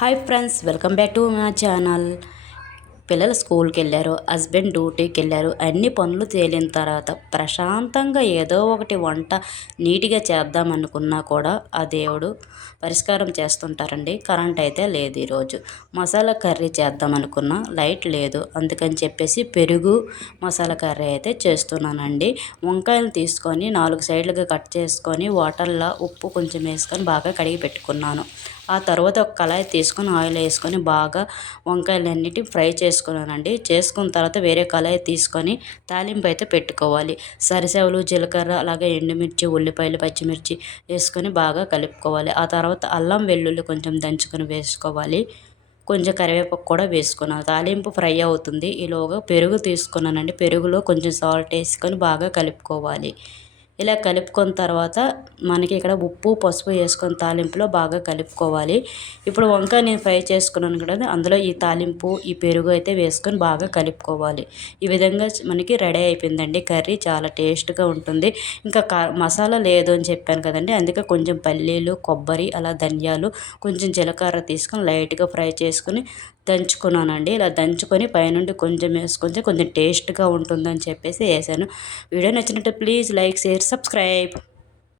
Hi friends, welcome back to my channel. పిల్లలు స్కూల్కి వెళ్ళారు, హస్బెండ్ డ్యూటీకి వెళ్ళారు. అన్ని పనులు తేలిన తర్వాత ప్రశాంతంగా ఏదో ఒకటి వంట నీట్గా చేద్దాం అనుకున్నా కూడా ఆ దేవుడు పరిష్కారం చేస్తుంటారండి. కరెంట్ అయితే లేదు. ఈరోజు మసాలా కర్రీ చేద్దాం అనుకున్నా, లైట్ లేదు. అందుకని చెప్పేసి పెరుగు మసాలా కర్రీ అయితే చేస్తున్నానండి. వంకాయలు తీసుకొని 4 సైడ్లుగా కట్ చేసుకొని వాటర్లో ఉప్పు కొంచెం వేసుకొని బాగా కడిగి పెట్టుకున్నాను. ఆ తర్వాత ఒక కళాయి తీసుకొని ఆయిల్ వేసుకొని బాగా వంకాయలన్నిటి ఫ్రై చేసుకున్నానండి. చేసుకున్న తర్వాత వేరే కళాయి తీసుకొని తాలింపు అయితే పెట్టుకోవాలి. సరిసెవలు, జీలకర్ర, అలాగే ఎండుమిర్చి, ఉల్లిపాయలు, పచ్చిమిర్చి వేసుకొని బాగా కలుపుకోవాలి. ఆ తర్వాత అల్లం వెల్లుల్లి కొంచెం దంచుకొని వేసుకోవాలి. కొంచెం కరివేపాకు కూడా వేసుకున్నాను. తాలింపు ఫ్రై అవుతుంది. ఈలోగా పెరుగు తీసుకున్నానండి. పెరుగులో కొంచెం సాల్ట్ వేసుకొని బాగా కలుపుకోవాలి. ఇలా కలుపుకున్న తర్వాత మనకి ఇక్కడ ఉప్పు, పసుపు వేసుకొని తాలింపులో బాగా కలుపుకోవాలి. ఇప్పుడు వంకాయ నేను ఫ్రై చేసుకున్నాను కదా, అందులో ఈ తాలింపు, ఈ పెరుగు అయితే వేసుకొని బాగా కలుపుకోవాలి. ఈ విధంగా మనకి రెడీ అయిపోయిందండి. కర్రీ చాలా టేస్ట్గా ఉంటుంది. ఇంకా మసాలా లేదు అని చెప్పాను కదండి, అందుకే కొంచెం పల్లీలు, కొబ్బరి, అలా ధనియాలు, కొంచెం జీలకర్ర తీసుకొని లైట్గా ఫ్రై చేసుకుని దంచుకున్నానండి. ఇలా దంచుకొని పైనుండి కొంచెం వేసుకుంటే కొంచెం టేస్ట్గా ఉంటుందని చెప్పేసి వేసాను. వీడియో నచ్చినట్టు ప్లీజ్ లైక్, షేర్, సబ్స్క్రైబ్.